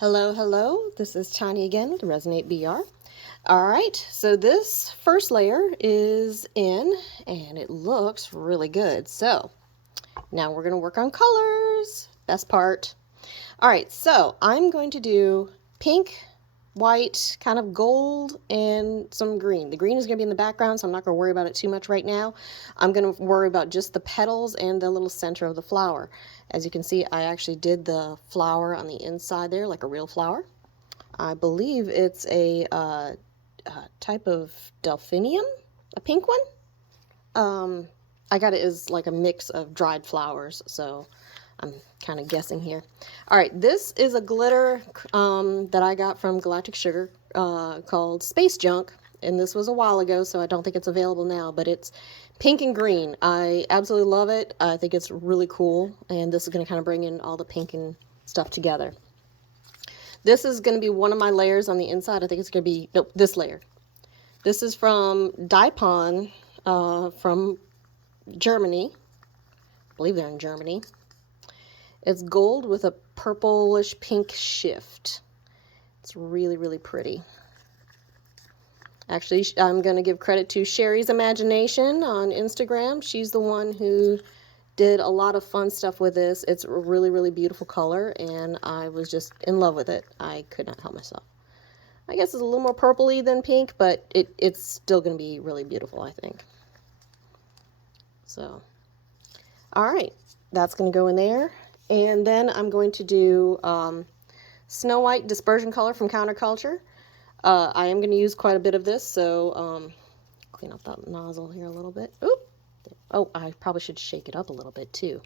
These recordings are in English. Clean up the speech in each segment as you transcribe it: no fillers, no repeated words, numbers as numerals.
Hello, hello. This is Tanya again with Resonate BR. All right, so this first layer is in and it looks really good. So now we're going to work on colors. Best part. All right, so I'm going to do pink, white, kind of gold, and some green. The green is going to be in the background, so I'm not going to worry about it too much right now. I'm going to worry about just the petals and the little center of the flower. As you can see, I actually did the flower on the inside there, like a real flower. I believe it's a type of delphinium, a pink one. I got it as like a mix of dried flowers, so I'm kind of guessing here. All right, this is a glitter that I got from Galactic Sugar called Space Junk, and this was a while ago, so I don't think it's available now, but it's pink and green. I absolutely love it. I think it's really cool, and this is going to kind of bring in all the pink and stuff together. This is going to be one of my layers on the inside. I think it's going to be, nope, this layer. This is from Dipon from Germany. I believe they're in Germany. It's gold with a purplish pink shift. It's really, really pretty. Actually, I'm going to give credit to Sherry's Imagination on Instagram. She's the one who did a lot of fun stuff with this. It's a really, really beautiful color, and I was just in love with it. I could not help myself. I guess it's a little more purpley than pink, but it's still going to be really beautiful, I think. So, all right, that's going to go in there. And then I'm going to do Snow White dispersion color from Counterculture. I am going to use quite a bit of this, so clean up that nozzle here a little bit. Oop. Oh, I probably should shake it up a little bit too.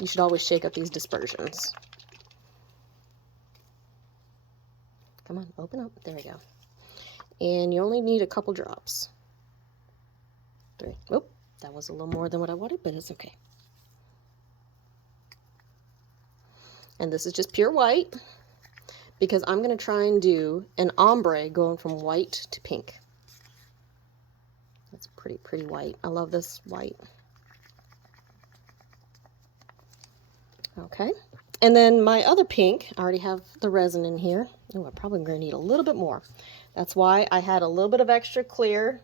You should always shake up these dispersions. Come on, open up. There we go. And you only need a couple drops. 3. Oh, that was a little more than what I wanted, but it's okay. And this is just pure white because I'm going to try and do an ombre going from white to pink. That's pretty, pretty white. I love this white. Okay. And then my other pink, I already have the resin in here. Oh, I'm probably going to need a little bit more. That's why I had a little bit of extra clear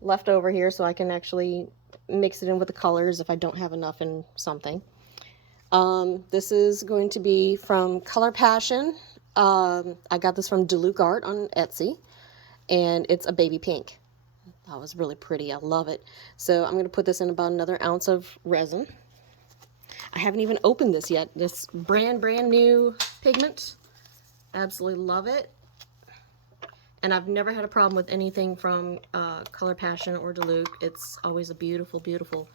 left over here so I can actually mix it in with the colors if I don't have enough in something. This is going to be from Color Passion. I got this from Deluxe Art on Etsy, and it's a baby pink. That was really pretty. I love it. So I'm going to put this in about another ounce of resin. I haven't even opened this yet. This brand new pigment. Absolutely love it. And I've never had a problem with anything from Color Passion or Deluxe. It's always a beautiful, beautiful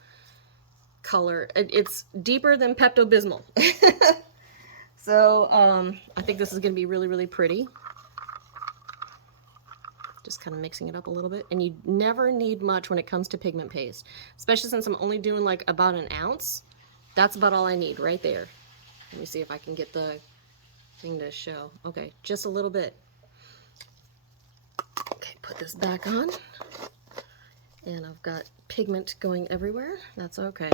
color. It's deeper than Pepto-Bismol. So I think this is going to be really, really pretty. Just kind of mixing it up a little bit. And you never need much when it comes to pigment paste, especially since I'm only doing like about an ounce. That's about all I need right there. Let me see if I can get the thing to show. Okay, just a little bit. Okay, put this back on. And I've got pigment going everywhere. That's okay.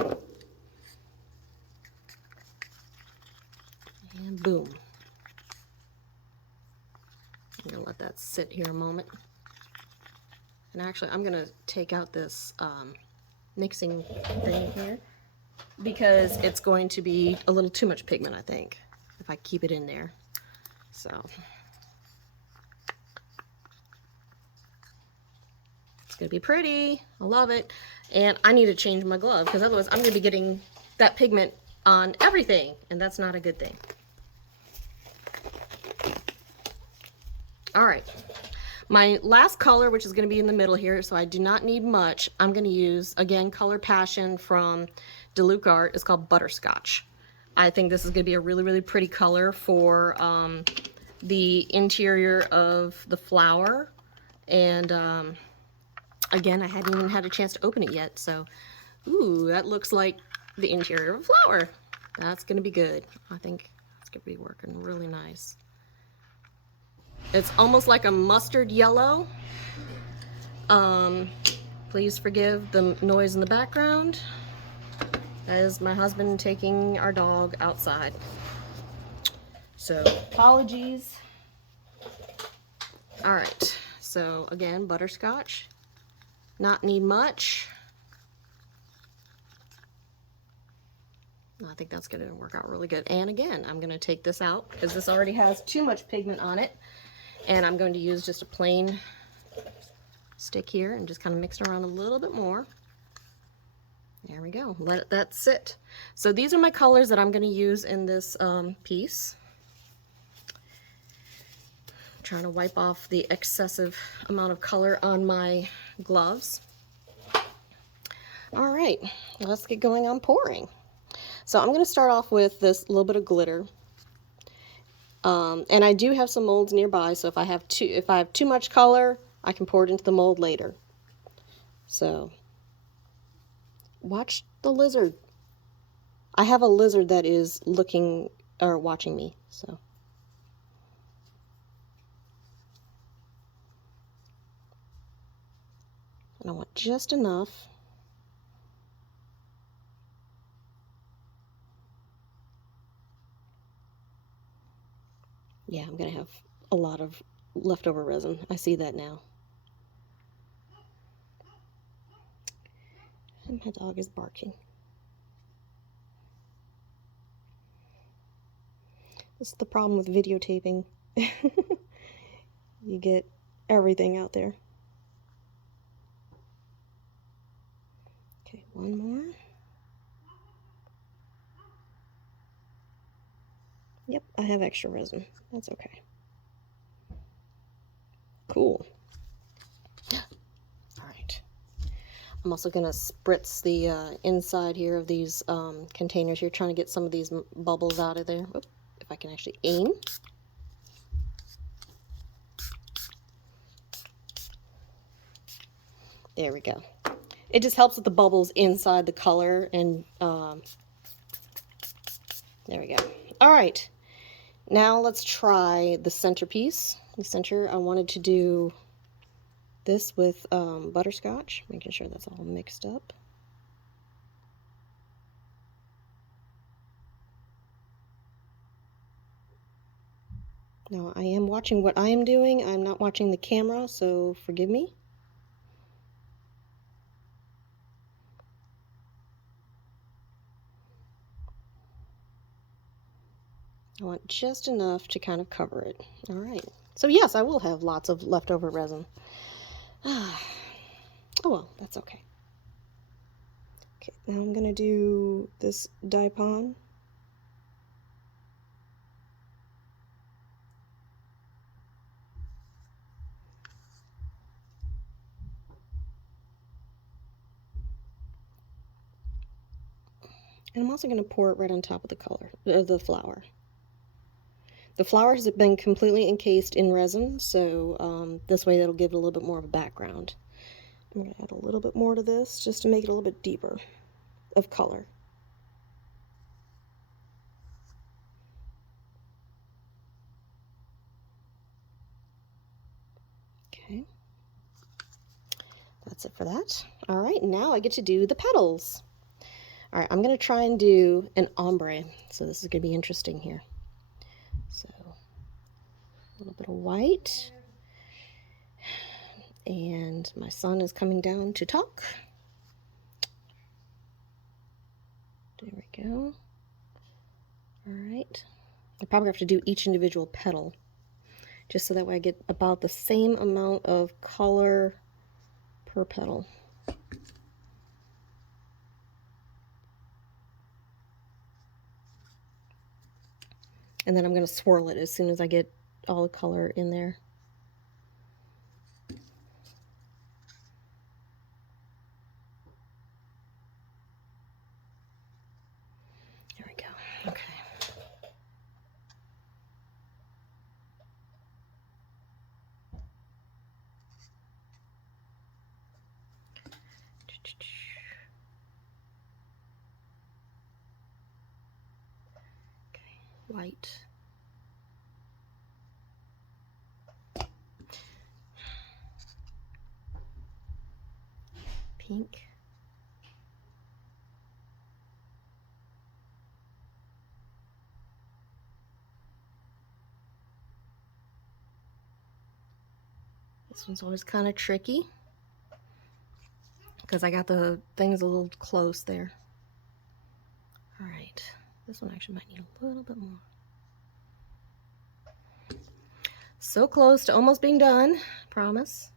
And boom. I'm going to let that sit here a moment. And actually, I'm going to take out this mixing thing here because it's going to be a little too much pigment, I think, if I keep it in there. So it's going to be pretty. I love it. And I need to change my glove because otherwise I'm going to be getting that pigment on everything, and that's not a good thing. All right. My last color, which is going to be in the middle here, so I do not need much, I'm going to use, again, Color Passion from Deluxe Art. It's called Butterscotch. I think this is going to be a really, really pretty color for the interior of the flower. And again, I hadn't even had a chance to open it yet, so ooh, that looks like the interior of a flower. That's going to be good. I think it's going to be working really nice. It's almost like a mustard yellow. Please forgive the noise in the background. That is my husband taking our dog outside. So apologies. All right, so again, butterscotch, not need much. I think that's going to work out really good. And again, I'm going to take this out because this already has too much pigment on it. And I'm going to use just a plain stick here and just kind of mix it around a little bit more. There we go. Let that sit. So these are my colors that I'm going to use in this piece. I'm trying to wipe off the excessive amount of color on my gloves. All right, let's get going on pouring. So I'm going to start off with this little bit of glitter. And I do have some molds nearby, so if I have too much color, I can pour it into the mold later. So watch the lizard. I have a lizard that is looking or watching me, so. And I want just enough. Yeah, I'm going to have a lot of leftover resin. I see that now. And my dog is barking. This is the problem with videotaping. You get everything out there. Okay, one more. Yep, I have extra resin. That's okay. Cool. All right. I'm also going to spritz the inside here of these containers here, trying to get some of these bubbles out of there. Oop, if I can actually aim. There we go. It just helps with the bubbles inside the color, and there we go. All right. Now let's try the centerpiece. The center, I wanted to do this with butterscotch, making sure that's all mixed up. Now I am watching what I am doing. I'm not watching the camera, so forgive me. I want just enough to kind of cover it. All right. So yes, I will have lots of leftover resin. Oh well, that's okay. Okay, now I'm gonna do this dipon. And I'm also going to pour it right on top of the color, the flower. The flower has been completely encased in resin, so this way that'll give it a little bit more of a background. I'm going to add a little bit more to this just to make it a little bit deeper of color. Okay. That's it for that. All right, now I get to do the petals. All right, I'm going to try and do an ombre, so this is going to be interesting here. So a little bit of white. And my son is coming down to talk. There we go. All right. I probably have to do each individual petal, just so that way I get about the same amount of color per petal. And then I'm going to swirl it as soon as I get all the color in there. There we go. Okay. Okay, white. Pink. This one's always kind of tricky because I got the things a little close there. All right, this one actually might need a little bit more. So close to almost being done, promise.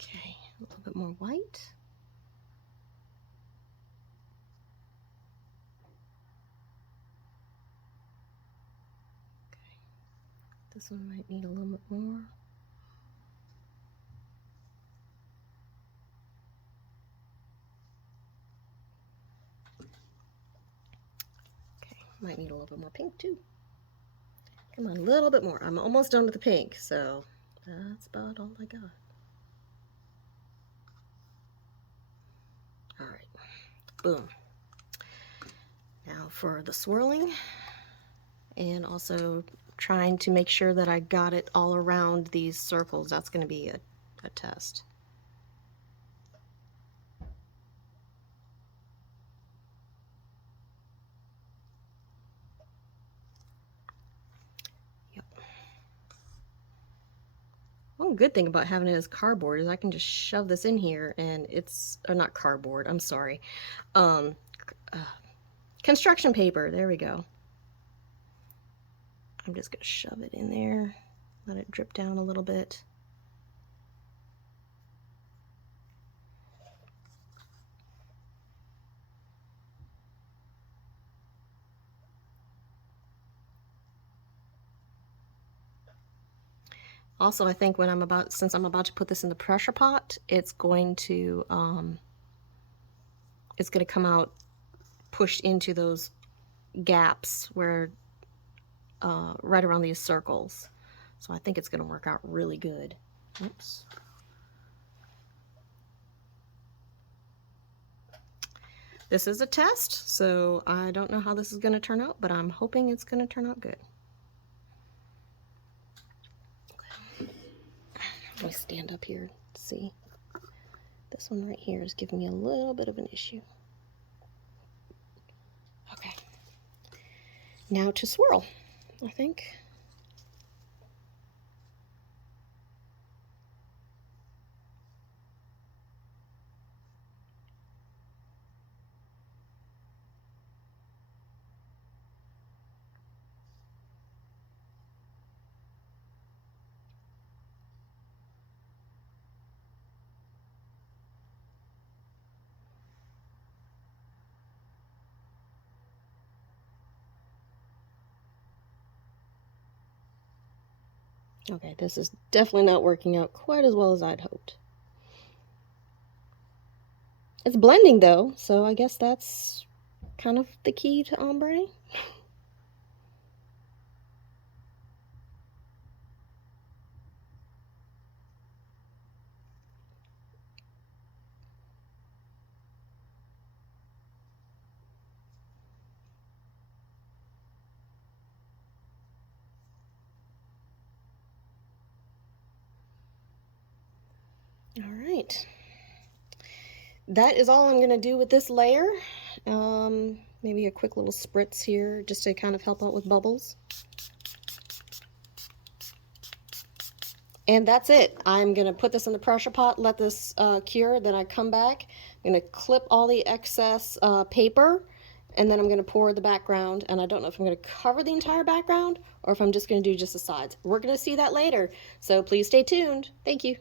Okay, a little bit more white. Okay, this one might need a little bit more. Okay, might need a little bit more pink too. Come on, a little bit more. I'm almost done with the pink, so that's about all I got. All right, boom. Now for the swirling, and also trying to make sure that I got it all around these circles. That's going to be a test. Yep. One good thing about having it as cardboard is I can just shove this in here and it's, or not cardboard, I'm sorry. Construction paper, there we go. I'm just going to shove it in there, let it drip down a little bit. Also, I think when since I'm about to put this in the pressure pot, it's going to come out pushed into those gaps where right around these circles. So I think it's going to work out really good. Oops. This is a test, so I don't know how this is going to turn out, but I'm hoping it's going to turn out good. Let me stand up here to see. This one right here is giving me a little bit of an issue. Okay. Now to swirl, I think. Okay, this is definitely not working out quite as well as I'd hoped. It's blending though, so I guess that's kind of the key to ombre. All right. That is all I'm going to do with this layer. Maybe a quick little spritz here just to kind of help out with bubbles. And that's it. I'm going to put this in the pressure pot, let this cure, then I come back. I'm going to clip all the excess paper, and then I'm going to pour the background. And I don't know if I'm going to cover the entire background or if I'm just going to do just the sides. We're going to see that later, so please stay tuned. Thank you.